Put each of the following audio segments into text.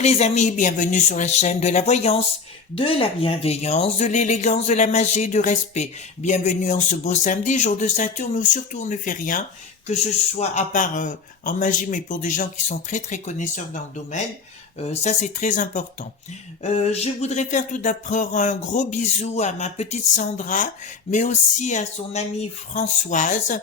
Bonjour les amis, bienvenue sur la chaîne de la voyance, de la bienveillance, de l'élégance, de la magie, du respect. Bienvenue en ce beau samedi, jour de Saturne, où surtout on ne fait rien, que ce soit à part en magie, mais pour des gens qui sont très très connaisseurs dans le domaine. Ça c'est très important. Je voudrais faire tout d'abord un gros bisou à ma petite Sandra, mais aussi à son amie Françoise.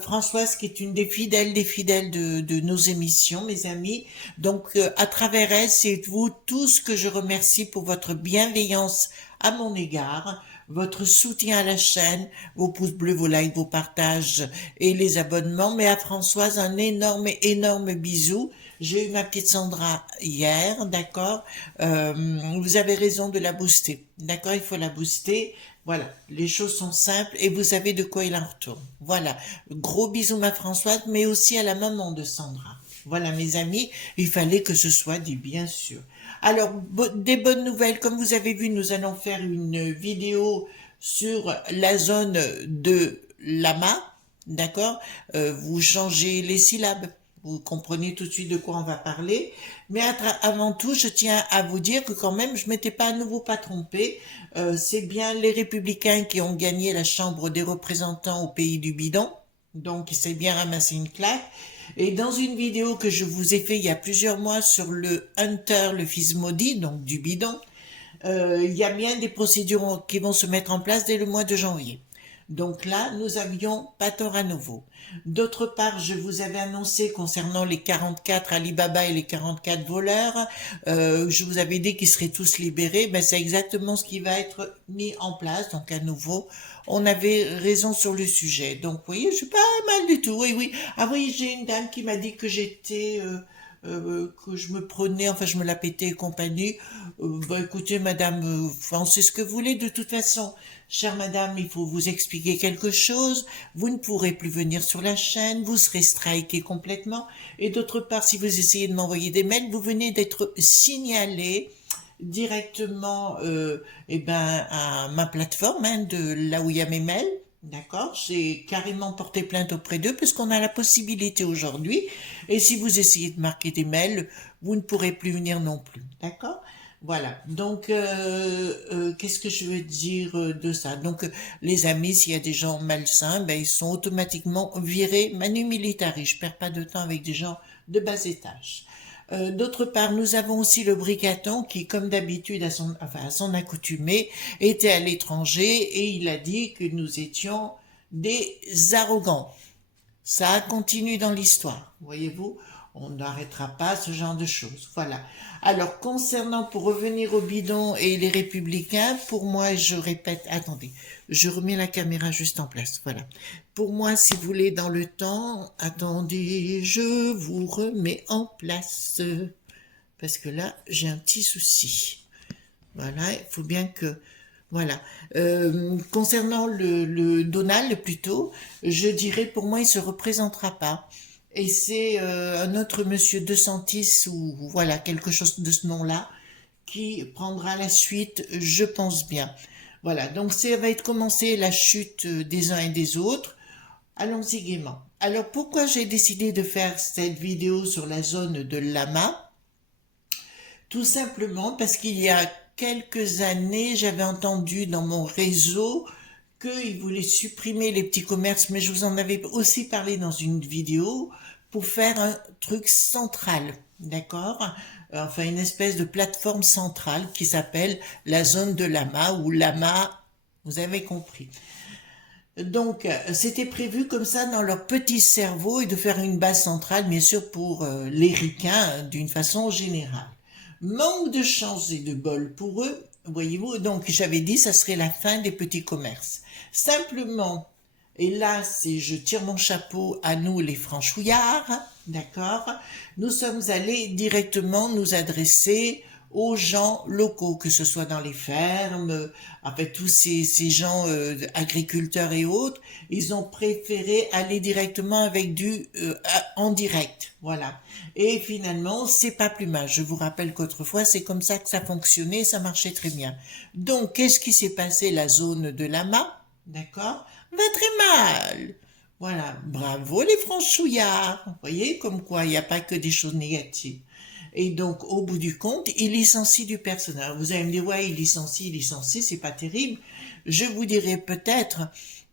Françoise qui est une des fidèles de nos émissions, mes amis. Donc à travers elle, c'est vous tous que je remercie pour votre bienveillance à mon égard, votre soutien à la chaîne, vos pouces bleus, vos likes, vos partages et les abonnements. Mais à Françoise, un énorme bisou. J'ai eu ma petite Sandra hier, d'accord. Vous avez raison de la booster, d'accord. Il faut la booster. Voilà, les choses sont simples et vous savez de quoi il en retourne. Voilà, gros bisous ma Françoise, mais aussi à la maman de Sandra. Voilà mes amis, il fallait que ce soit dit bien sûr. Alors, des bonnes nouvelles, comme vous avez vu, nous allons faire une vidéo sur la zone de Lama, d'accord. Vous changez les syllabes, vous comprenez tout de suite de quoi on va parler. Mais avant tout, je tiens à vous dire que quand même, je m'étais pas à nouveau pas trompée. C'est bien les Républicains qui ont gagné la Chambre des représentants au pays du bidon. Donc, il s'est bien ramassé une claque. Et dans une vidéo que je vous ai fait il y a plusieurs mois sur le Hunter, le fils maudit, donc du bidon, il y a bien des procédures qui vont se mettre en place dès le mois de janvier. Donc là, nous avions pas tort à nouveau. D'autre part, je vous avais annoncé concernant les 44 Alibaba et les 44 voleurs, je vous avais dit qu'ils seraient tous libérés. Ben, c'est exactement ce qui va être mis en place. Donc à nouveau, on avait raison sur le sujet. Donc vous voyez, je suis pas mal du tout. Oui, oui. Ah oui, j'ai une dame qui m'a dit que j'étais... que je me prenais, enfin je me la pétais et compagnie. Bah écoutez madame, enfin c'est ce que vous voulez de toute façon. Chère madame, il faut vous expliquer quelque chose. Vous ne pourrez plus venir sur la chaîne, vous serez striké complètement. Et d'autre part, si vous essayez de m'envoyer des mails, vous venez d'être signalé directement à ma plateforme, hein, de là où il y a mes mails. D'accord, j'ai carrément porté plainte auprès d'eux puisqu'on a la possibilité aujourd'hui. Et si vous essayez de marquer des mails, vous ne pourrez plus venir non plus. D'accord? Voilà. Donc, qu'est-ce que je veux dire de ça? Donc, les amis, s'il y a des gens malsains, ben, ils sont automatiquement virés manu militari. Je perds pas de temps avec des gens de bas étage. D'autre part, nous avons aussi le Bricaton qui, comme d'habitude, à son accoutumée, était à l'étranger et il a dit que nous étions des arrogants. Ça continue dans l'histoire, voyez-vous, on n'arrêtera pas ce genre de choses. Voilà. Alors, concernant, pour revenir au bidon et les républicains, pour moi, je répète, attendez, je remets la caméra juste en place, voilà. Pour moi, si vous voulez, dans le temps, attendez, je vous remets en place, parce que là, j'ai un petit souci. Voilà, il faut bien que... Voilà. Concernant le Donald, plutôt, je dirais, pour moi, il se représentera pas. Et c'est un autre monsieur DeSantis, ou voilà, quelque chose de ce nom-là, qui prendra la suite, je pense bien. Voilà, donc ça va être commencé la chute des uns et des autres. Allons-y gaiement. Alors, pourquoi j'ai décidé de faire cette vidéo sur la zone de Lama? Tout simplement parce qu'il y a quelques années, j'avais entendu dans mon réseau qu'ils voulaient supprimer les petits commerces, mais je vous en avais aussi parlé dans une vidéo, pour faire un truc central, d'accord? Enfin, une espèce de plateforme centrale qui s'appelle la zone de Lama, ou Lama, vous avez compris. Donc, c'était prévu comme ça dans leur petit cerveau et de faire une base centrale, bien sûr, pour les ricains d'une façon générale. Manque de chance et de bol pour eux, voyez-vous, donc j'avais dit ça serait la fin des petits commerces. Simplement, et là c'est je tire mon chapeau à nous les franchouillards, d'accord, nous sommes allés directement nous adresser aux gens locaux, que ce soit dans les fermes, avec tous ces gens agriculteurs et autres, ils ont préféré aller directement avec du en direct, voilà. Et finalement, c'est pas plus mal. Je vous rappelle qu'autrefois, c'est comme ça que ça fonctionnait, ça marchait très bien. Donc, qu'est-ce qui s'est passé? La zone de Lama, d'accord, va très mal. Voilà, bravo les franchouillards. Vous voyez, comme quoi, il n'y a pas que des choses négatives. Et donc, au bout du compte, il licencie du personnel. Vous allez me dire, ouais, il licencie, c'est pas terrible. Je vous dirais peut-être,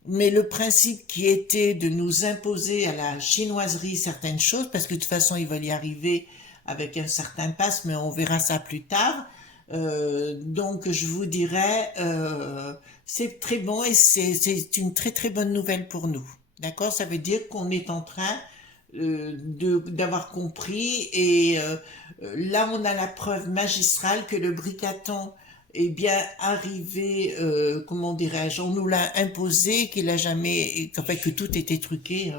mais le principe qui était de nous imposer à la chinoiserie certaines choses, parce que de toute façon, ils veulent y arriver avec un certain pass, mais on verra ça plus tard. Donc, je vous dirais, c'est très bon et c'est une très très bonne nouvelle pour nous. D'accord? Ça veut dire qu'on est en train d'avoir compris et là on a la preuve magistrale que le bricaton est bien arrivé, comment dirais-je, on nous l'a imposé, qu'il a jamais, enfin, que tout était truqué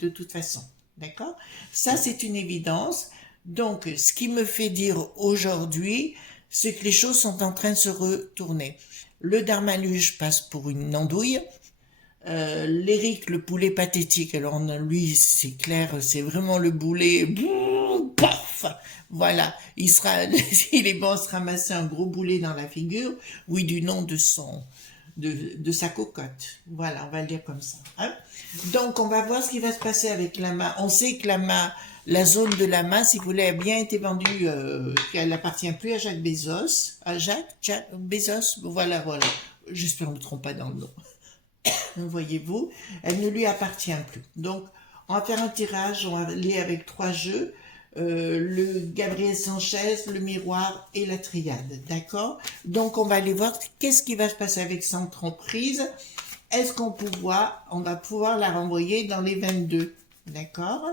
de toute façon. D'accord? Ça c'est une évidence. Donc ce qui me fait dire aujourd'hui, c'est que les choses sont en train de se retourner. Le Darmaluge passe pour une andouille. L'Éric, le poulet pathétique, alors lui, c'est clair, c'est vraiment le boulet, paf, voilà, il sera, il est bon se ramasser un gros boulet dans la figure, oui, du nom de sa cocotte, voilà, on va le dire comme ça, hein. Donc, on va voir ce qui va se passer avec Lama. On sait que la zone de Lama, si vous voulez, a bien été vendue, qu'elle n'appartient plus à Jacques Bezos, Jacques Bezos, voilà, j'espère que je ne me trompe pas dans le nom. Voyez-vous, elle ne lui appartient plus. Donc, on va faire un tirage, on va aller avec 3 jeux, le Gabriel Sanchez, le miroir et la triade, d'accord? Donc, on va aller voir qu'est-ce qui va se passer avec cette entreprise. Est-ce on va pouvoir la renvoyer dans les 22, d'accord?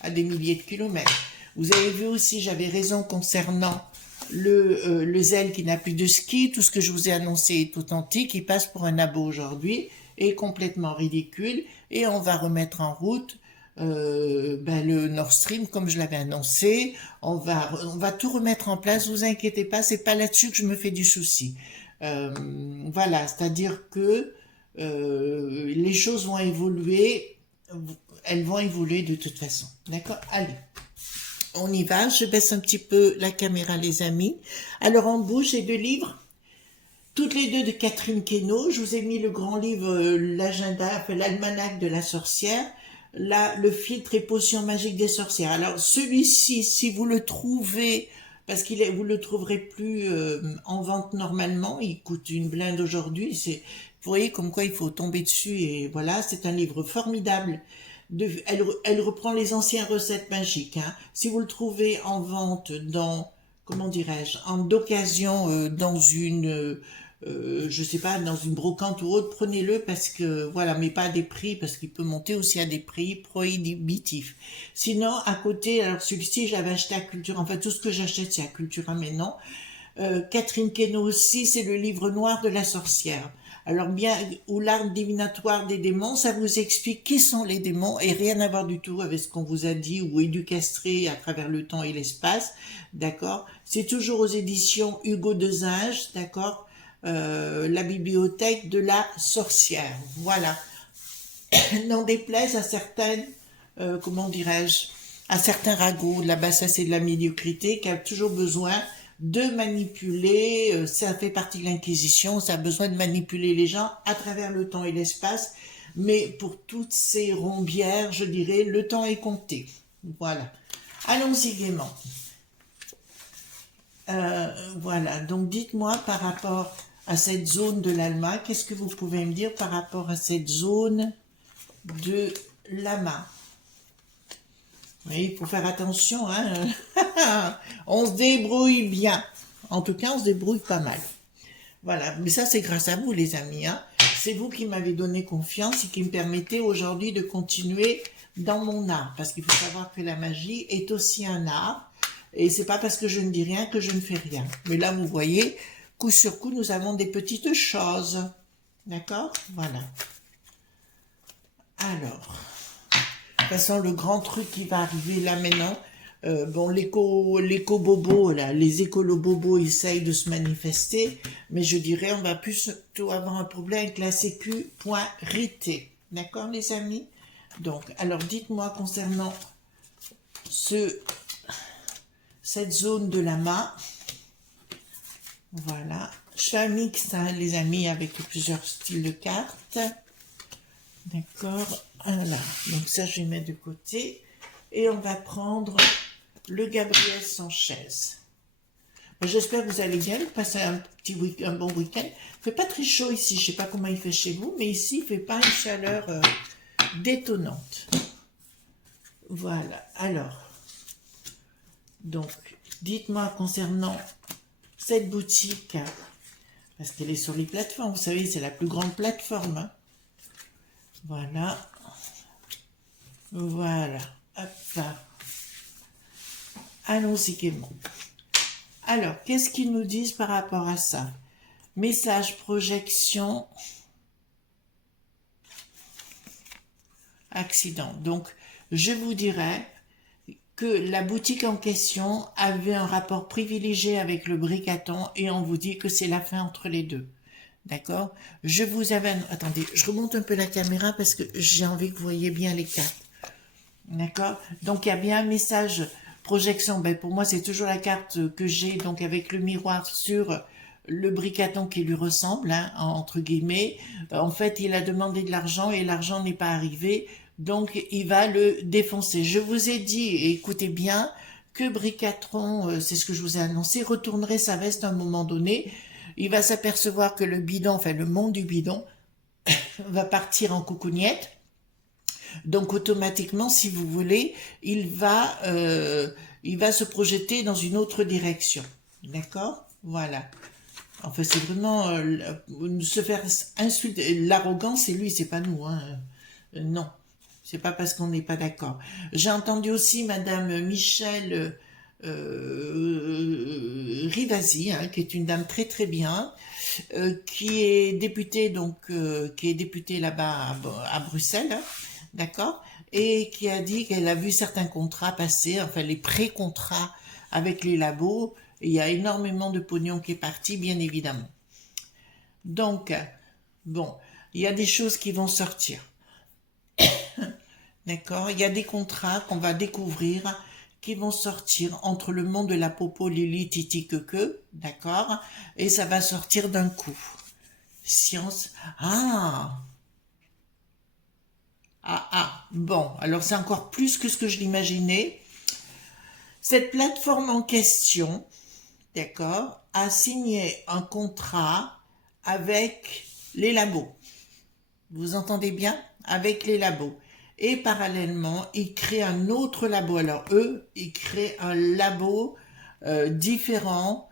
À des milliers de kilomètres. Vous avez vu aussi, j'avais raison concernant le zèle qui n'a plus de ski, tout ce que je vous ai annoncé est authentique, il passe pour un abo aujourd'hui, est complètement ridicule, et on va remettre en route le Nord Stream comme je l'avais annoncé, on va tout remettre en place, vous inquiétez pas, c'est pas là-dessus que je me fais du souci. Voilà, c'est-à-dire que les choses vont évoluer, elles vont évoluer de toute façon, d'accord? Allez. On y va, je baisse un petit peu la caméra les amis. Alors en bouche, j'ai 2 livres, toutes les 2 de Catherine Queneau. Je vous ai mis le grand livre, l'agenda, l'almanach de la sorcière. Là, le filtre et potions magiques des sorcières. Alors celui-ci, si vous le trouvez, parce vous le trouverez plus en vente normalement, il coûte une blinde aujourd'hui. Vous voyez comme quoi il faut tomber dessus et voilà, c'est un livre formidable. Elle reprend les anciennes recettes magiques. Hein. Si vous le trouvez en vente dans, comment dirais-je, d'occasion dans une, je sais pas, dans une brocante ou autre, prenez-le parce que, voilà, mais pas à des prix, parce qu'il peut monter aussi à des prix prohibitifs. Sinon, à côté, alors celui-ci, je l'avais acheté à Cultura, enfin tout ce que j'achète c'est à Cultura, mais non. Catherine Queneau aussi, c'est le livre noir de la sorcière. Alors bien, ou l'art divinatoire des démons, ça vous explique qui sont les démons et rien à voir du tout avec ce qu'on vous a dit ou éducastré à travers le temps et l'espace, d'accord? C'est toujours aux éditions Hugo Dezinge, d'accord? La bibliothèque de la sorcière, voilà. N'en déplaise à certaines, comment dirais-je, à certains ragots, là-bas ça c'est de la médiocrité qui a toujours besoin de manipuler, ça fait partie de l'Inquisition, ça a besoin de manipuler les gens à travers le temps et l'espace, mais pour toutes ces rombières, je dirais, le temps est compté. Voilà. Allons-y gaiement. Voilà, donc dites-moi par rapport à cette zone de l'Alma, qu'est-ce que vous pouvez me dire par rapport à cette zone de l'Ama? Oui, il faut faire attention, hein. On se débrouille bien. En tout cas, on se débrouille pas mal. Voilà, mais ça c'est grâce à vous les amis, hein. C'est vous qui m'avez donné confiance et qui me permettez aujourd'hui de continuer dans mon art. Parce qu'il faut savoir que la magie est aussi un art. Et c'est pas parce que je ne dis rien que je ne fais rien. Mais là, vous voyez, coup sur coup, nous avons des petites choses. D'accord? Voilà. Alors... De toute façon, le grand truc qui va arriver là maintenant, bon, l'éco-bobo, là, les écolo-bobos essayent de se manifester, mais je dirais, on va plutôt avoir un problème avec la sécu.RT. D'accord, les amis? Donc, alors, dites-moi concernant cette zone de l'AMA. Voilà. Je fais un mix, hein, les amis, avec plusieurs styles de cartes. D'accord, voilà, donc ça je vais mettre de côté et on va prendre le Gabriel Sanchez. J'espère que vous allez bien, passer un bon week-end. Il fait pas très chaud ici, je sais pas comment il fait chez vous, mais ici il fait pas une chaleur détonnante. Voilà, alors, donc, dites-moi concernant cette boutique, parce qu'elle est sur les plateformes, vous savez, c'est la plus grande plateforme. Hein. Voilà, voilà, hop là. Allons-y gaiement. Alors, qu'est-ce qu'ils nous disent par rapport à ça? Message, projection, accident. Donc, je vous dirais que la boutique en question avait un rapport privilégié avec le bricaton et on vous dit que c'est la fin entre les deux. D'accord? Je vous avais... Attendez, je remonte un peu la caméra parce que j'ai envie que vous voyez bien les cartes. D'accord? Donc, il y a bien un message projection. Ben, pour moi, c'est toujours la carte que j'ai, donc avec le miroir sur le bricaton qui lui ressemble, hein, entre guillemets. En fait, il a demandé de l'argent et l'argent n'est pas arrivé. Donc, il va le défoncer. Je vous ai dit, et écoutez bien, que Bricatron, c'est ce que je vous ai annoncé, retournerait sa veste à un moment donné. Il va s'apercevoir que le bidon, enfin le monde du bidon, va partir en coucougnette. Donc automatiquement, si vous voulez, il va se projeter dans une autre direction. D'accord? Voilà. Enfin, c'est vraiment se faire insulter. L'arrogance, c'est lui, c'est pas nous. Hein. Non. C'est pas parce qu'on n'est pas d'accord. J'ai entendu aussi Madame Michel Rivasi, hein, qui est une dame très très bien, qui est députée qui est députée là-bas à Bruxelles, hein, d'accord, et qui a dit qu'elle a vu certains contrats passer, enfin les pré-contrats avec les labos. Et il y a énormément de pognon qui est parti, bien évidemment. Donc, bon, il y a des choses qui vont sortir. D'accord? Il y a des contrats qu'on va découvrir qui vont sortir entre le monde de la popo, Lili, Titi, Keke, d'accord? Et ça va sortir d'un coup. Science. Bon, alors c'est encore plus que ce que je l'imaginais. Cette plateforme en question, d'accord, a signé un contrat avec les labos. Vous entendez bien? Avec les labos. Et parallèlement, ils créent un autre labo. Alors eux, ils créent un labo différent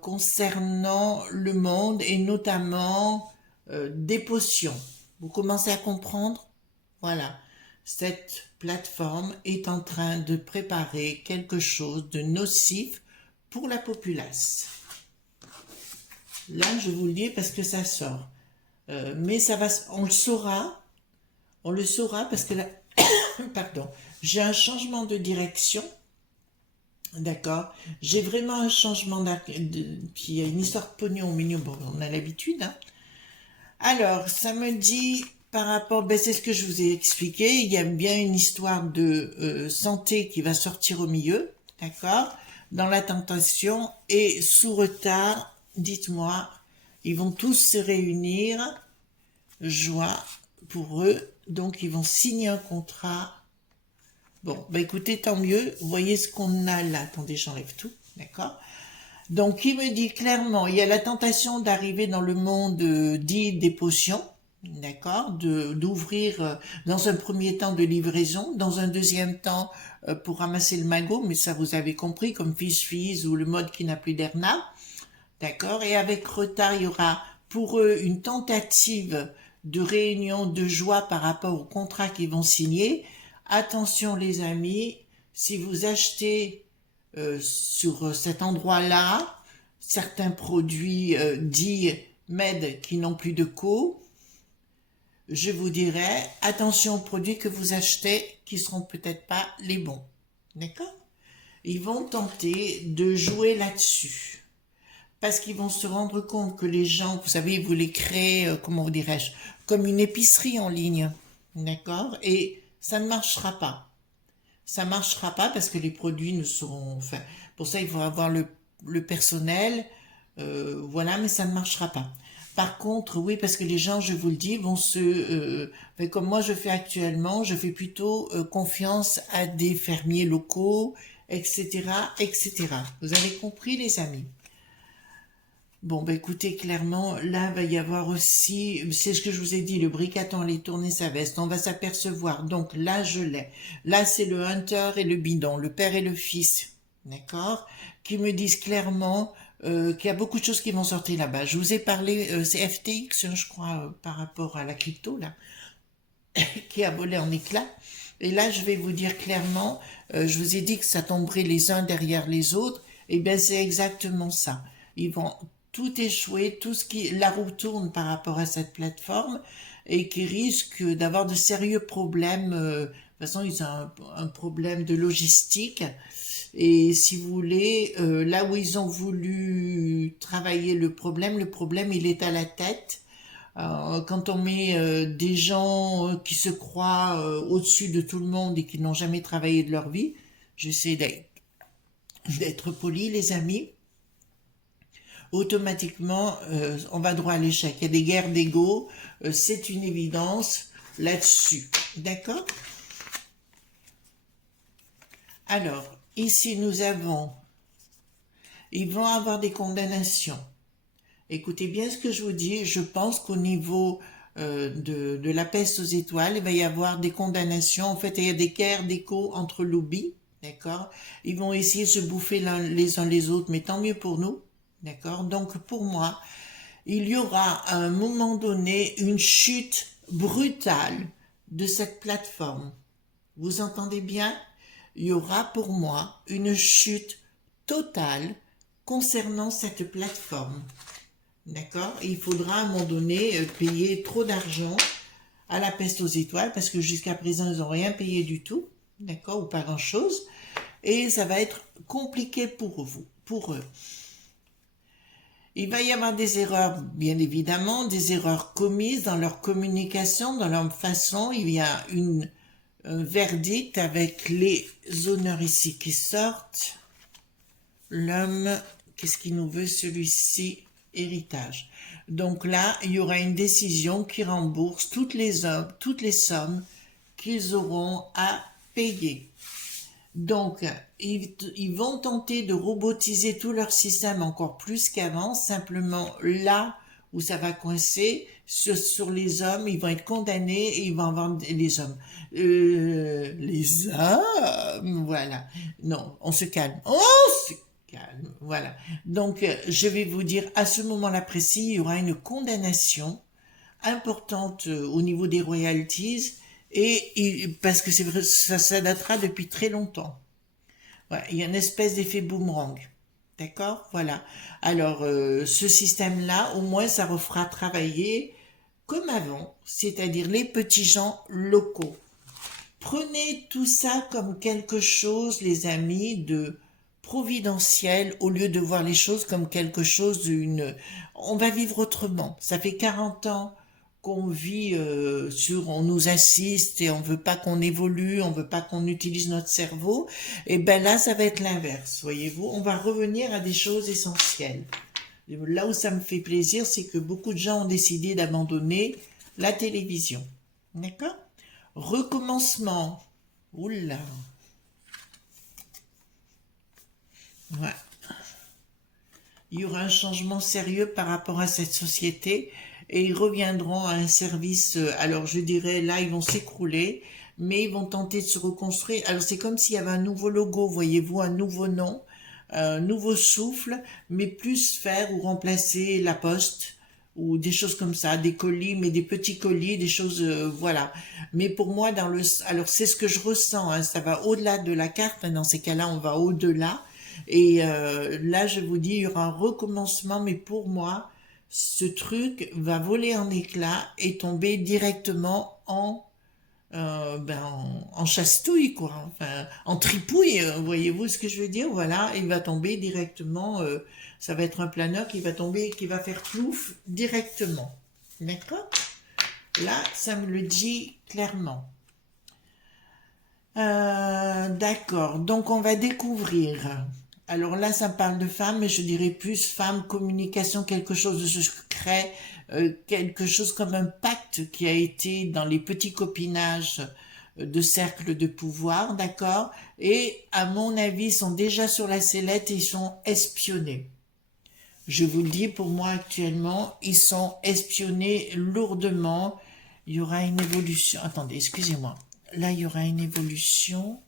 concernant le monde et notamment des potions. Vous commencez à comprendre? Voilà. Cette plateforme est en train de préparer quelque chose de nocif pour la populace. Là, je vous le dis parce que ça sort. Mais ça va, on le saura parce que là, pardon, j'ai un changement de direction, d'accord, j'ai vraiment un changement puis il y a une histoire de pognon au milieu, bon, on a l'habitude, hein. Alors, ça me dit, par rapport, ben c'est ce que je vous ai expliqué, il y a bien une histoire de santé qui va sortir au milieu, d'accord, dans la tentation, et sous retard, dites-moi, ils vont tous se réunir, joie pour eux, donc ils vont signer un contrat. Bon, bah écoutez, tant mieux, vous voyez ce qu'on a là, attendez, j'enlève tout, d'accord? Donc il me dit clairement, il y a la tentation d'arriver dans le monde dit des potions, d'accord, d'ouvrir dans un premier temps de livraison, dans un deuxième temps pour ramasser le magot, mais ça vous avez compris, comme Fish ou le mode qui n'a plus d'Erna, d'accord, et avec retard, il y aura pour eux une tentative de réunion de joie par rapport aux contrats qu'ils vont signer. Attention les amis, si vous achetez sur cet endroit-là certains produits dits MED qui n'ont plus de co, je vous dirais attention aux produits que vous achetez qui seront peut-être pas les bons. D'accord? Ils vont tenter de jouer là-dessus. Parce qu'ils vont se rendre compte que les gens, vous savez, ils voulaient créer, comment vous dirais-je, comme une épicerie en ligne. D'accord? Et ça ne marchera pas. Ça ne marchera pas parce que les produits ne seront... Enfin, pour ça, il faut avoir le personnel. Voilà, mais ça ne marchera pas. Par contre, oui, parce que les gens, je vous le dis, vont comme moi je fais actuellement, je fais plutôt confiance à des fermiers locaux etc., etc. Vous avez compris, les amis? Bon, bah écoutez, clairement, là, va y avoir aussi, c'est ce que je vous ai dit, le bricaton allait tourner sa veste, on va s'apercevoir. Donc là, je l'ai. Là, c'est le hunter et le bidon, le père et le fils, d'accord, qui me disent clairement qu'il y a beaucoup de choses qui vont sortir là-bas. Je vous ai parlé, c'est FTX, je crois, par rapport à la crypto, là, qui a volé en éclats. Et là, je vais vous dire clairement, je vous ai dit que ça tomberait les uns derrière les autres. Et bien, c'est exactement ça. Ils vont tout échouer, tout ce qui, la roue tourne par rapport à cette plateforme et qui risque d'avoir de sérieux problèmes. De toute façon, ils ont un problème de logistique. Et si vous voulez, là où ils ont voulu travailler le problème, il est à la tête. Quand on met des gens qui se croient au-dessus de tout le monde et qui n'ont jamais travaillé de leur vie, j'essaie d'être poli, les amis, automatiquement, on va droit à l'échec. Il y a des guerres d'ego, c'est une évidence là-dessus. D'accord? Alors, ici, nous avons, ils vont avoir des condamnations. Écoutez bien ce que je vous dis, je pense qu'au niveau de la peste aux étoiles, il va y avoir des condamnations. En fait, il y a des guerres d'écho entre lobbies, d'accord? Ils vont essayer de se bouffer les uns les autres, mais tant mieux pour nous, d'accord? Donc, pour moi, il y aura à un moment donné une chute brutale de cette plateforme. Vous entendez bien? Il y aura pour moi une chute totale concernant cette plateforme. D'accord? Il faudra à un moment donné payer trop d'argent à la peste aux étoiles parce que jusqu'à présent, ils n'ont rien payé du tout. D'accord? Ou pas grand-chose. Et ça va être compliqué pour vous, pour eux. Il va y avoir des erreurs, bien évidemment, des erreurs commises dans leur communication, dans leur façon. Il y a un verdict avec les honneurs ici qui sortent. L'homme, qu'est-ce qu'il nous veut celui-ci? Héritage. Donc là, il y aura une décision qui rembourse toutes les sommes qu'ils auront à payer. Donc, ils vont tenter de robotiser tout leur système encore plus qu'avant. Simplement, là où ça va coincer, sur les hommes, ils vont être condamnés et ils vont avoir les hommes. Les hommes, voilà. Non, on se calme. On se calme, voilà. Donc, je vais vous dire, à ce moment-là précis, il y aura une condamnation importante au niveau des royalties parce que c'est vrai, ça datera depuis très longtemps. Voilà, il y a une espèce d'effet boomerang. D'accord? Voilà. Alors, ce système-là, au moins, ça refera travailler comme avant, c'est-à-dire les petits gens locaux. Prenez tout ça comme quelque chose, les amis, de providentiel, au lieu de voir les choses comme quelque chose d'une... On va vivre autrement. Ça fait 40 ans qu'on vit on nous assiste et on veut pas qu'on évolue, on veut pas qu'on utilise notre cerveau. Et ben là, ça va être l'inverse, voyez-vous. On va revenir à des choses essentielles. Là où ça me fait plaisir, c'est que beaucoup de gens ont décidé d'abandonner la télévision. D'accord? Recommencement. Oula. Ouais. Il y aura un changement sérieux par rapport à cette société et ils reviendront à un service, alors je dirais là ils vont s'écrouler, mais ils vont tenter de se reconstruire. Alors c'est comme s'il y avait un nouveau logo, voyez-vous, un nouveau nom, un nouveau souffle, mais plus faire ou remplacer la poste ou des choses comme ça, des colis, mais des petits colis, des choses, voilà. Mais pour moi, alors c'est ce que je ressens, hein, ça va au-delà de la carte, hein, dans ces cas-là, on va au-delà. Et là, je vous dis, il y aura un recommencement, mais pour moi, ce truc va voler en éclats et tomber directement en chastouille, quoi, enfin, en tripouille, voyez-vous ce que je veux dire? Voilà, il va tomber directement, ça va être un planeur qui va tomber, qui va faire plouf directement. D'accord? Là, ça me le dit clairement. D'accord, donc on va découvrir. Alors là, ça parle de femmes, mais je dirais plus femme, communication, quelque chose de secret, quelque chose comme un pacte qui a été dans les petits copinages de cercle de pouvoir, d'accord? Et à mon avis, ils sont déjà sur la sellette et ils sont espionnés. Je vous le dis, pour moi actuellement, ils sont espionnés lourdement. Il y aura une évolution. Attendez, excusez-moi. Là, il y aura une évolution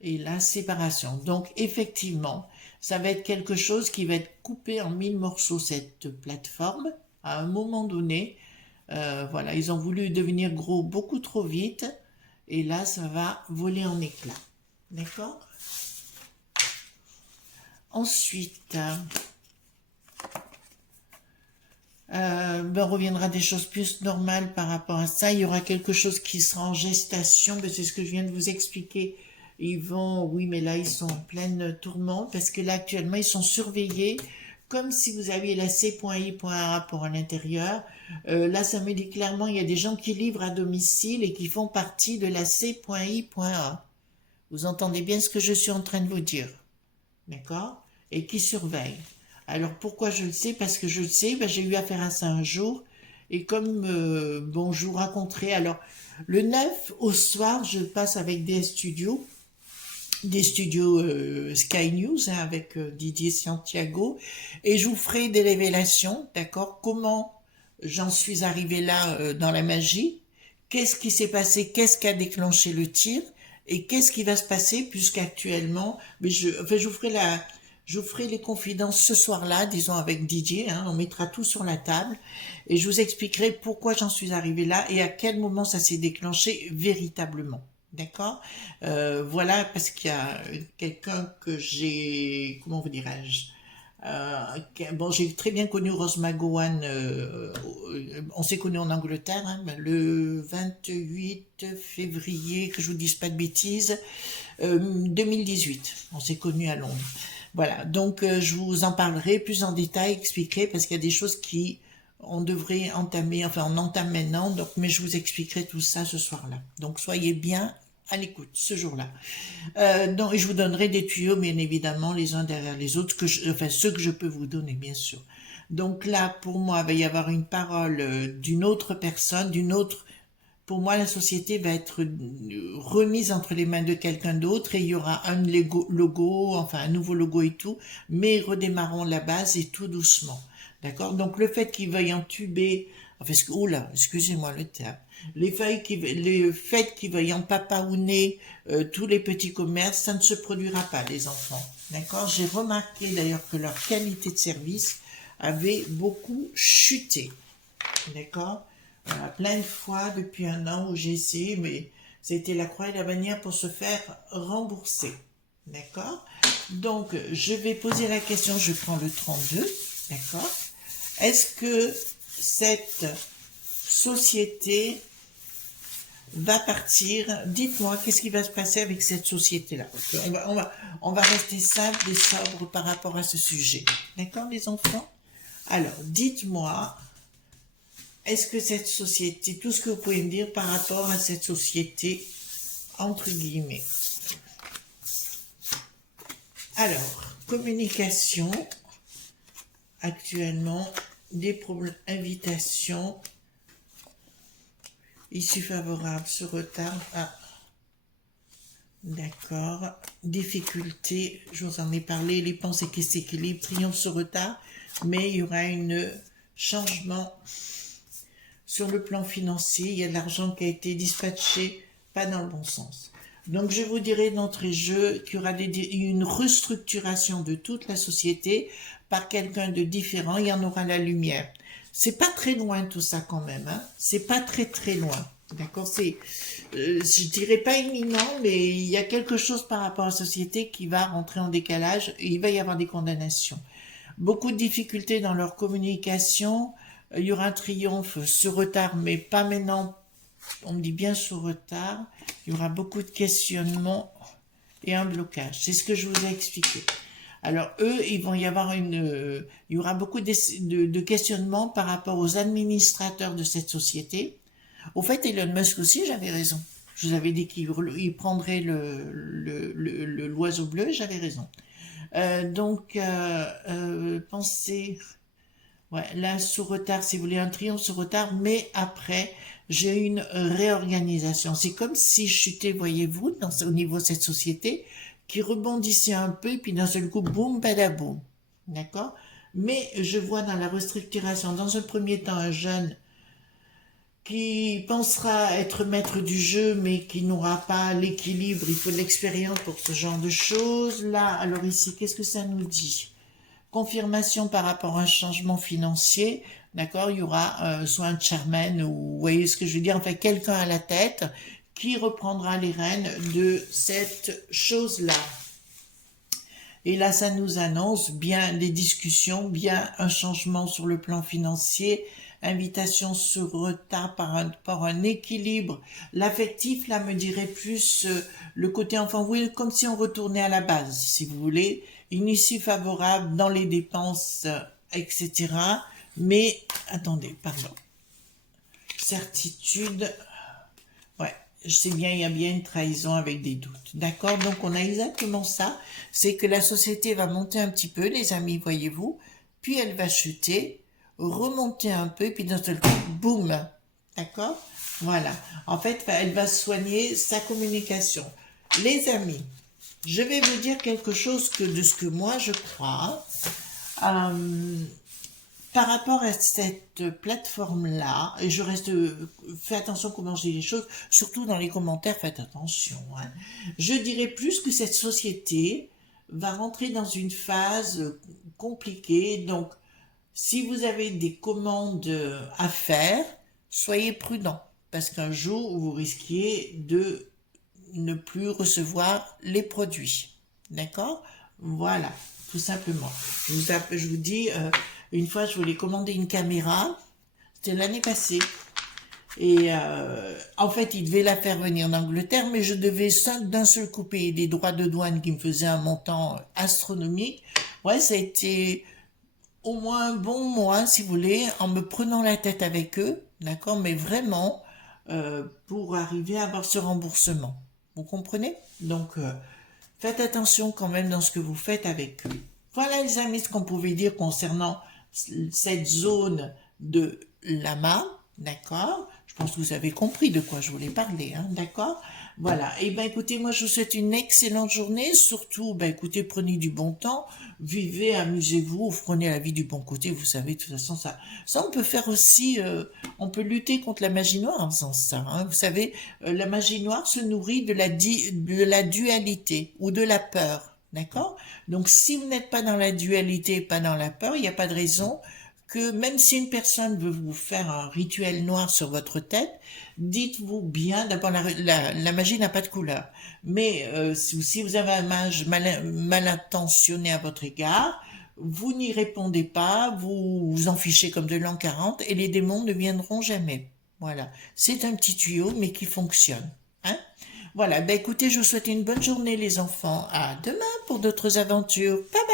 et la séparation. Donc, effectivement, ça va être quelque chose qui va être coupé en 1000 morceaux, cette plateforme, à un moment donné. Voilà, ils ont voulu devenir gros beaucoup trop vite. Et là, ça va voler en éclats. D'accord? Ensuite, on reviendra des choses plus normales par rapport à ça. Il y aura quelque chose qui sera en gestation. Ben, c'est ce que je viens de vous expliquer. Ils vont, oui, mais là, ils sont en pleine tourmente parce que là, actuellement, ils sont surveillés comme si vous aviez la C.I.A rapport à l'intérieur. Là, ça me dit clairement, il y a des gens qui livrent à domicile et qui font partie de la C.I.A. Vous entendez bien ce que je suis en train de vous dire, d'accord? Et qui surveillent. Alors pourquoi je le sais? Parce que je le sais, ben, j'ai eu affaire à ça un jour, et comme, bon, je vous raconterai, alors, le 9 au soir, je passe avec des studios Sky News, hein, avec Didier Santiago, et je vous ferai des révélations, d'accord? Comment j'en suis arrivé là dans la magie? Qu'est-ce qui s'est passé? Qu'est-ce qui a déclenché le tir? Et qu'est-ce qui va se passer puisqu'actuellement, mais enfin, je vous ferai les confidences ce soir-là, disons avec Didier, hein, on mettra tout sur la table et je vous expliquerai pourquoi j'en suis arrivé là et à quel moment ça s'est déclenché véritablement. D'accord? Voilà, parce qu'il y a quelqu'un que j'ai, comment vous dirais-je, bon, j'ai très bien connu Rose McGowan, on s'est connu en Angleterre, hein, le 28 février, que je vous dise pas de bêtises, 2018. On s'est connu à Londres. Voilà, donc je vous en parlerai plus en détail, expliquerai, parce qu'il y a des choses qui on devrait entamer, enfin on entame maintenant, donc, mais je vous expliquerai tout ça ce soir-là. Donc soyez bien à l'écoute ce jour-là. Donc, et je vous donnerai des tuyaux, bien évidemment, les uns derrière les autres, enfin ceux que je peux vous donner, bien sûr. Donc là, pour moi, il va y avoir une parole d'une autre personne, d'une autre. Pour moi, la société va être remise entre les mains de quelqu'un d'autre et il y aura un logo, enfin un nouveau logo et tout, mais redémarrons la base et tout doucement. D'accord? Donc le fait qu'il veuille entuber, enfin, oula, excusez-moi le terme, le fait qu'il veuille empapahouner tous les petits commerces, ça ne se produira pas, les enfants. D'accord? J'ai remarqué d'ailleurs que leur qualité de service avait beaucoup chuté. D'accord? Voilà, plein de fois depuis un an où j'ai essayé, mais c'était la croix et la bannière pour se faire rembourser. D'accord? Donc, je vais poser la question, je prends le 32, d'accord? Est-ce que cette société va partir? Dites-moi, qu'est-ce qui va se passer avec cette société-là? On va rester simple et sobre par rapport à ce sujet. D'accord, les enfants? Alors, dites-moi, est-ce que cette société, tout ce que vous pouvez me dire par rapport à cette société, entre guillemets. Alors, communication, actuellement, des problèmes, invitation, issue favorable, ce retard, d'accord, difficulté, je vous en ai parlé, les pensées qui s'équilibrent, triomphe ce retard, mais il y aura un changement sur le plan financier, il y a de l'argent qui a été dispatché, pas dans le bon sens. Donc je vous dirai d'entrée de jeu qu'il y aura une restructuration de toute la société par quelqu'un de différent, il y en aura la lumière. C'est pas très loin tout ça quand même, hein. C'est pas très très loin. D'accord, je dirais pas imminent, mais il y a quelque chose par rapport à la société qui va rentrer en décalage et il va y avoir des condamnations. Beaucoup de difficultés dans leur communication, il y aura un triomphe sur retard, mais pas maintenant, on me dit bien sur retard, il y aura beaucoup de questionnements et un blocage. C'est ce que je vous ai expliqué. Alors eux, il y aura beaucoup de questionnements par rapport aux administrateurs de cette société. Au fait, Elon Musk aussi, j'avais raison. Je vous avais dit qu'il prendrait l'oiseau bleu, j'avais raison. Pensez, ouais, là, sous retard, si vous voulez, un triomphe sous retard, mais après, j'ai une réorganisation. C'est comme si je chutais, voyez-vous, au niveau de cette société, qui rebondissait un peu, et puis d'un seul coup, boum, badaboum. D'accord? Mais je vois dans la restructuration, dans un premier temps, un jeune qui pensera être maître du jeu, mais qui n'aura pas l'équilibre, il faut de l'expérience pour ce genre de choses. Là, alors ici, qu'est-ce que ça nous dit? Confirmation par rapport à un changement financier, d'accord? Il y aura soit un chairman ou, vous voyez ce que je veux dire, enfin quelqu'un à la tête qui reprendra les rênes de cette chose-là. Et là, ça nous annonce bien des discussions, bien un changement sur le plan financier, invitation sur retard par un équilibre. L'affectif, là, me dirait plus le côté enfant, oui, comme si on retournait à la base, si vous voulez. Une issue favorable dans les dépenses, etc. Mais, attendez, pardon. Certitude. Ouais, je sais bien, il y a bien une trahison avec des doutes. D'accord? Donc, on a exactement ça. C'est que la société va monter un petit peu, les amis, voyez-vous. Puis, elle va chuter, remonter un peu, puis d'un seul coup, boum. D'accord? Voilà. En fait, elle va soigner sa communication. Les amis, je vais vous dire quelque chose de ce que moi je crois. Par rapport à cette plateforme-là, et je reste, fais attention comment je dis les choses, surtout dans les commentaires, faites attention. Hein. Je dirais plus que cette société va rentrer dans une phase compliquée. Donc, si vous avez des commandes à faire, soyez prudent, parce qu'un jour, vous risquiez de ne plus recevoir les produits. D'accord? Voilà, tout simplement. Je vous dis, une fois, je voulais commander une caméra. C'était l'année passée. Et en fait, il devait la faire venir d'Angleterre, mais je devais d'un seul coup payer des droits de douane qui me faisaient un montant astronomique. Ouais, ça a été au moins un bon mois, si vous voulez, en me prenant la tête avec eux, d'accord, mais vraiment pour arriver à avoir ce remboursement. Vous comprenez? Donc, faites attention quand même dans ce que vous faites avec eux. Voilà les amis ce qu'on pouvait dire concernant cette zone de Lama, d'accord? Je pense que vous avez compris de quoi je voulais parler, hein, d'accord? Voilà, et ben écoutez, moi je vous souhaite une excellente journée, surtout, ben écoutez, prenez du bon temps, vivez, amusez-vous, prenez la vie du bon côté, vous savez, de toute façon, ça on peut faire aussi, on peut lutter contre la magie noire en faisant ça, hein, vous savez, la magie noire se nourrit de la dualité ou de la peur. D'accord? Donc, si vous n'êtes pas dans la dualité, pas dans la peur, il n'y a pas de raison que même si une personne veut vous faire un rituel noir sur votre tête, dites-vous bien, d'abord la magie n'a pas de couleur, mais si vous avez un mage mal intentionné à votre égard, vous n'y répondez pas, vous vous en fichez comme de l'an 40 et les démons ne viendront jamais. Voilà, c'est un petit tuyau mais qui fonctionne. Hein? Voilà, ben écoutez, je vous souhaite une bonne journée les enfants. À demain pour d'autres aventures. Bye bye.